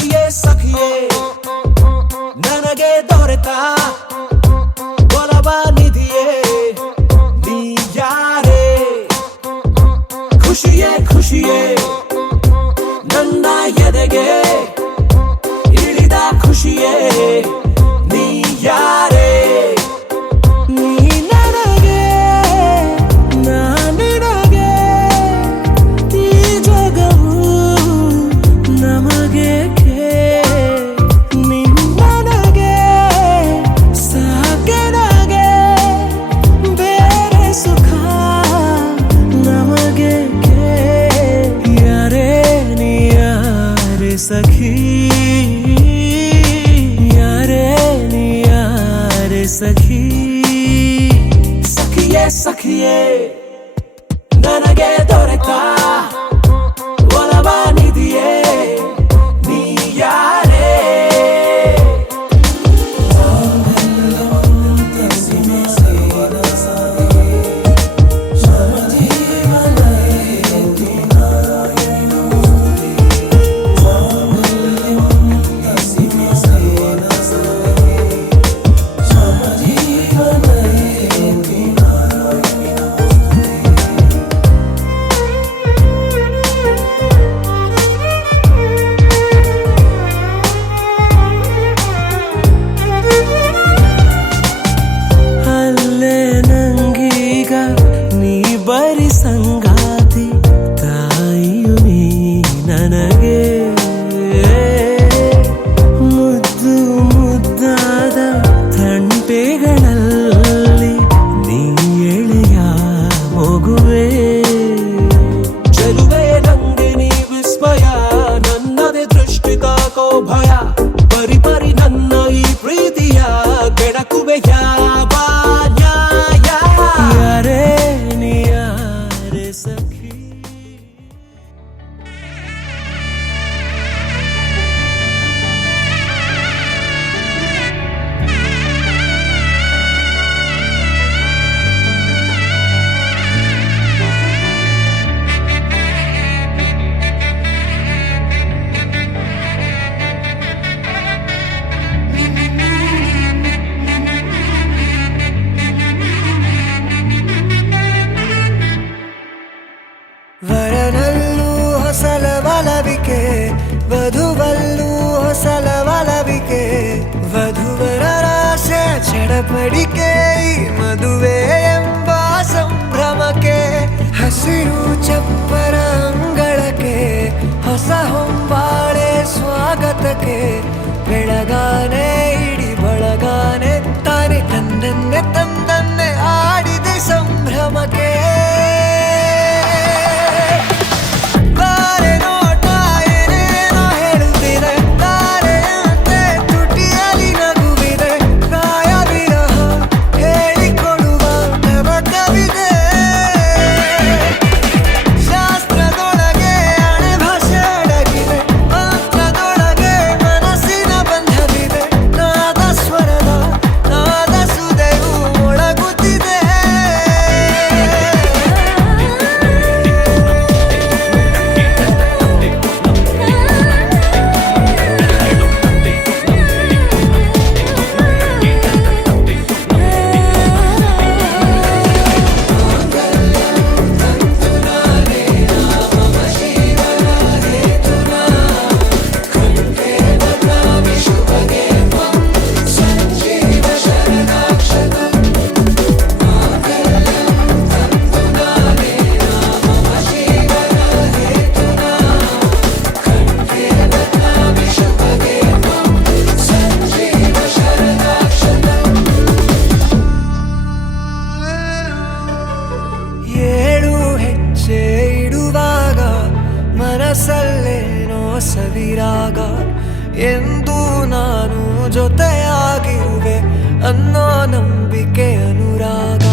ಸಖಿಯೇ ಸಖಿಯೇ ನನಗೆ ದೊರೆತ ಒಲವ ನಿಧಿಯೇ ನೀ ಯಾರೇ ಖುಷಿಯೇ ಖುಷಿಯೇ ನನ್ನ ಎದೆಗೆ ಇಳಿದ ಖುಷಿಯೇ ನೀ ಯಾರೇ ನೀ ನನಗೆ ನಾನಿನಗೆ ಈ ಜಗವು ನಮಗೇಕೆ ನಿನ್ನನಗೆ ಸಾಕೆನಗೆ ಬೇರೆ ಸುಖ ನಮಗೇಕೆ ಯಾರೇ ನೀ ಯಾರೇ ಸಖಿ ಯಾರೇ ನೀ ಯಾರೇ ಸಖಿ ಸಖಿಯೇ ಸಖಿಯೇ ನನಗೆ ದೊರೆತ ಒಲವ ನಿಧಿಯೇ ನೀ ಯಾರೇ ಬರಿ ಸಂಗಾತಿ ತಾಯಿಯು ನೀ ನನಗೆ ಮುದ್ದು ಮುದ್ದಾದ ತಂಟೆಗಳಲ್ಲಿ ನೀ ಎಳೆಯ ಮಗುವೆ ಚೆಲುವೆ ನಂದಿನಿ ವಿಸ್ಮಯ ನನ್ನದೇ ದೃಷ್ಟಿ ತಾಕೋ ಭಯ ಪರಿ ಪರಿ ನನ್ನ ಈ ಪ್ರೀತಿಯ ಕೆಡಕುವೆ ಯಾವ ನ್ಯಾಯ ಯಾರೇ ಸಖಿ ವರನಲ್ಲೂ ಹೊಸಲ ಒಲವಿಕೆ ವಧುವಲ್ಲೂ ಹೊಸಲ ಒಲವಿಕೆ ವಧುವರರ ಆಸೆ ಚಡಪಡಿಕೆ ಈ ಮದುವೆ ಎಂಬ ಸಂಭ್ರಮಕ್ಕೆ ಹಸಿರು ಚಪ್ಪರ ಅಂಗಳಕ್ಕೆ ಹೊಸ ಹೊಂಬಾಳೆ ಸ್ವಾಗತಕ್ಕೆ ಬೆಳಗಾನೆ ಇಡಿ ಬಳಗಾನೆ ತಾನೆ ತನ್ನನ್ನೇ ತಂದನ್ನೇ ಆಡಿದೆ ಸಂಭ್ರಮಕ್ಕೆ ಮನಸ್ಸಲ್ಲೇನೋ ಸವಿರಾಗ ಎಂದು ನಾನು ಜೊತೆಯಾಗಿರುವೆ ಅನ್ನೋ ನಂಬಿಕೆ ಅನುರಾಗ